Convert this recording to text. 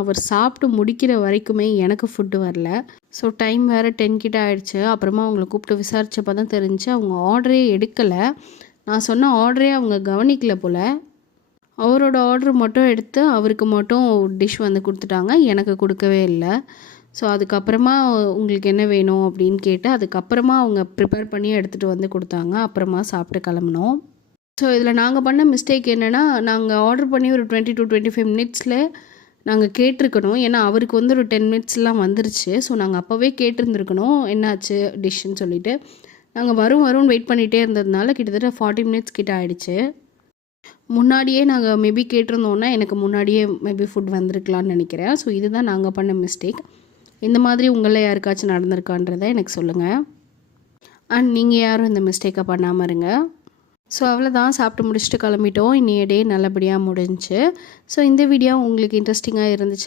அவர் சாப்பிட்டு முடிக்கிற வரைக்குமே எனக்கு ஃபுட்டு வரல. ஸோ டைம் வேறு 10 கிட்ட ஆயிடுச்சு. அப்புறமா அவங்கள கூப்பிட்டு விசாரிச்சப்ப தான் தெரிஞ்சுச்சு அவங்க ஆர்டரே எடுக்கலை. நான் சொன்ன ஆர்டரே அவங்க கவனிக்கல போல். அவரோட ஆர்டர் மட்டும் எடுத்து அவருக்கு மட்டும் டிஷ் வந்து கொடுத்துட்டாங்க. எனக்கு கொடுக்கவே இல்லை. ஸோ அதுக்கப்புறமா உங்களுக்கு என்ன வேணும் அப்படின்னு கேட்டு அதுக்கப்புறமா அவங்க ப்ரிப்பேர் பண்ணி எடுத்துகிட்டு வந்து கொடுத்தாங்க. அப்புறமா சாப்பிட்டு கிளம்புனோம். ஸோ இதில் நாங்கள் பண்ண மிஸ்டேக் என்னென்னா, நாங்கள் ஆர்டர் பண்ணி ஒரு 20 to 25 மினிட்ஸில் நாங்கள் கேட்டிருக்கணும். ஏன்னா அவருக்கு வந்து ஒரு 10 மினிட்ஸ்லாம் வந்துருச்சு. ஸோ நாங்கள் அப்போவே கேட்டிருந்துருக்கணும் என்னாச்சு டிஷ்ஷுன்னு சொல்லிவிட்டு. நாங்கள் வரும்னு வெயிட் பண்ணிகிட்டே இருந்ததுனால கிட்டத்தட்ட 40 மினிட்ஸ் கிட்ட ஆகிடுச்சு. முன்னாடியே நாங்கள் மேபி கேட்டிருந்தோன்னா எனக்கு முன்னாடியே மேபி ஃபுட் வந்திருக்கலான்னு நினைக்கிறேன். ஸோ இதுதான் நாங்கள் பண்ண மிஸ்டேக். இந்த மாதிரி உங்களில் யாருக்காச்சும் நடந்திருக்கான்றதை எனக்கு சொல்லுங்கள். அண்ட் நீங்கள் யாரும் இந்த மிஸ்டேக்கை பண்ணாமல் இருங்க. ஸோ அவ்வளோதான், சாப்பிட்டு முடிச்சுட்டு கிளம்பிட்டோம். இன்னைய டே நல்லபடியாக முடிஞ்சுச்சு. ஸோ இந்த வீடியோ உங்களுக்கு இன்ட்ரெஸ்டிங்காக இருந்துச்சு